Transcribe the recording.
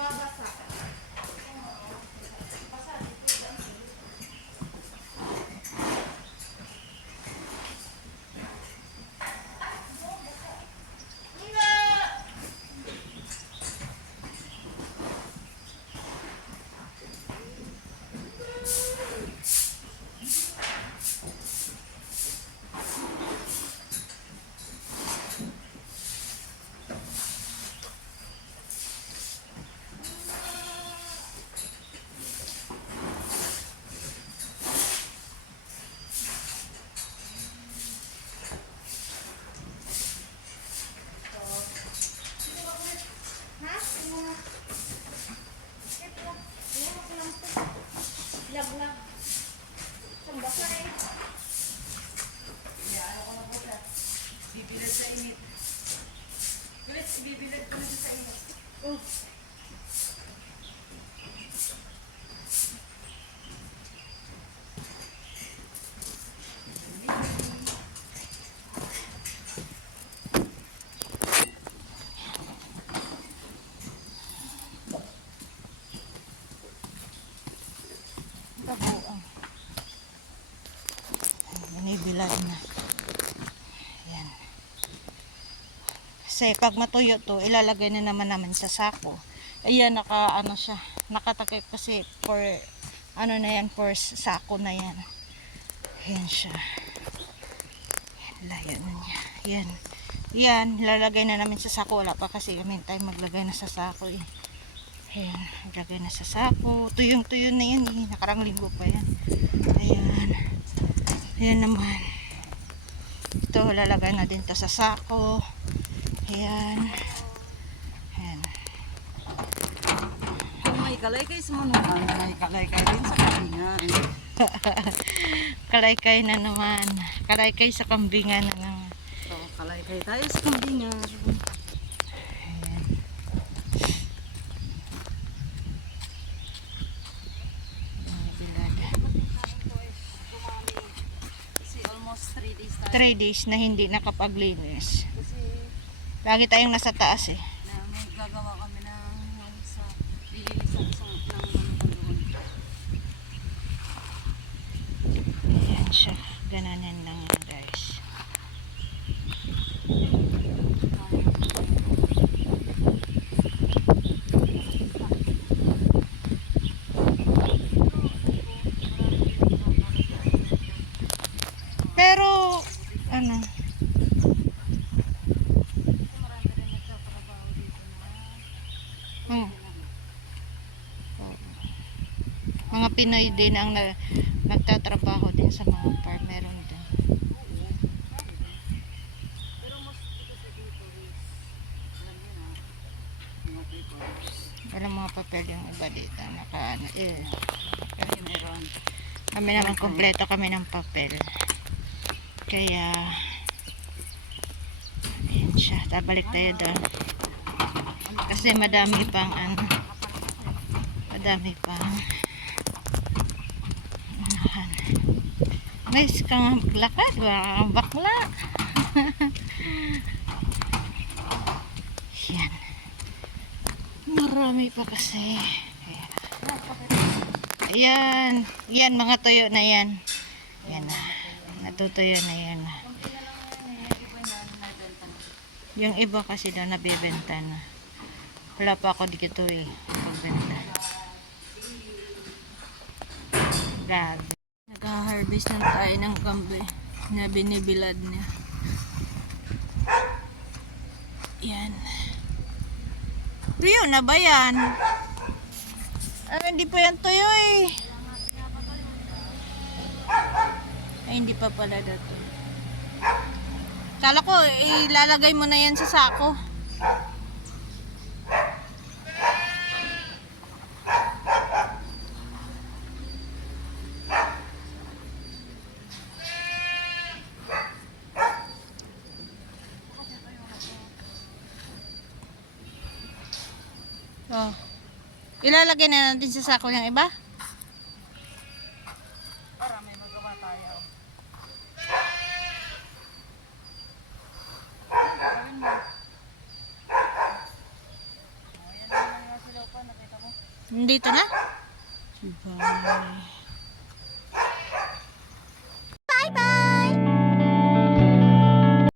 babasa ka. Lag-lag. Sambak na eh. Bibilad sa init. Bibilad, bibilad ko na sa init. Oh. Kabuang. Binibilad na. Yan. Kasi pag matuyo to, ilalagay na naman namin sa sako. Ayan, naka, ano siya, nakatakip kasi for, ano na yan, for sako na yan. Yan siya. Layo na niya. Yan. Yan, lalagay na namin sa sako. Wala pa kasi kami tayo maglagay na sa sako eh. Ayan, ilagay na sa sako. Tuyong-tuyo na yan eh. Nakarang linggo pa yan. Ayan. Ayan naman. Ito, lalagay na din to sa sako. Ayan. Ayan. Kung may kalay kayo sa manuhan. May kalay-kalay din sa kalinga. Kalaykay na naman. Kalaykay sa kambingan na naman. So, kalay kayo tayo sa kambingan. Ayan. Binibilad. Kasi almost 3 days tayo. 3 days na hindi nakapaglinis. Lagi tayong nasa taas eh. na may gagawa kami ng sa lililisan sa ng doon. Ayan siya. Gananin lang yan guys. Pero, ano, hmm. Oo. mga Pinoy din ang na, nagtatrabaho din sa mga farm. Meron din. Pero kasi dito is alam na mga papers. Walang mga papel yung iba dito. Naka, ano, eh. Kasi meron. Kami naman kompleto kami ng papel. Kaya ayan siya. Tabalik tayo doon. Kasi madami pang ano. Madami pang Guys, kang maglakad. Bakla. Yan. Marami pa kasi. Ayan. Yan, mga tuyo na yan. Yan na. Natutuyo na yan. Yung iba kasi daw nabibenta na. Wala pa ako dito eh. Pagbenta. Grabe. Nag-harvest na tayo ng kambi na binibilad niya. Yan. Tuyo na ba yan? Ah, hindi pa yan tuyo eh. Ay, hindi pa pala tuyo. Kala ko, ilalagay mo na yan sa sako. Oh. Ilalagay na natin sa sako yung iba? Para may magawa tayo. Oh, yan naman yung silaw pa, nakita mo? Dito na? Bye.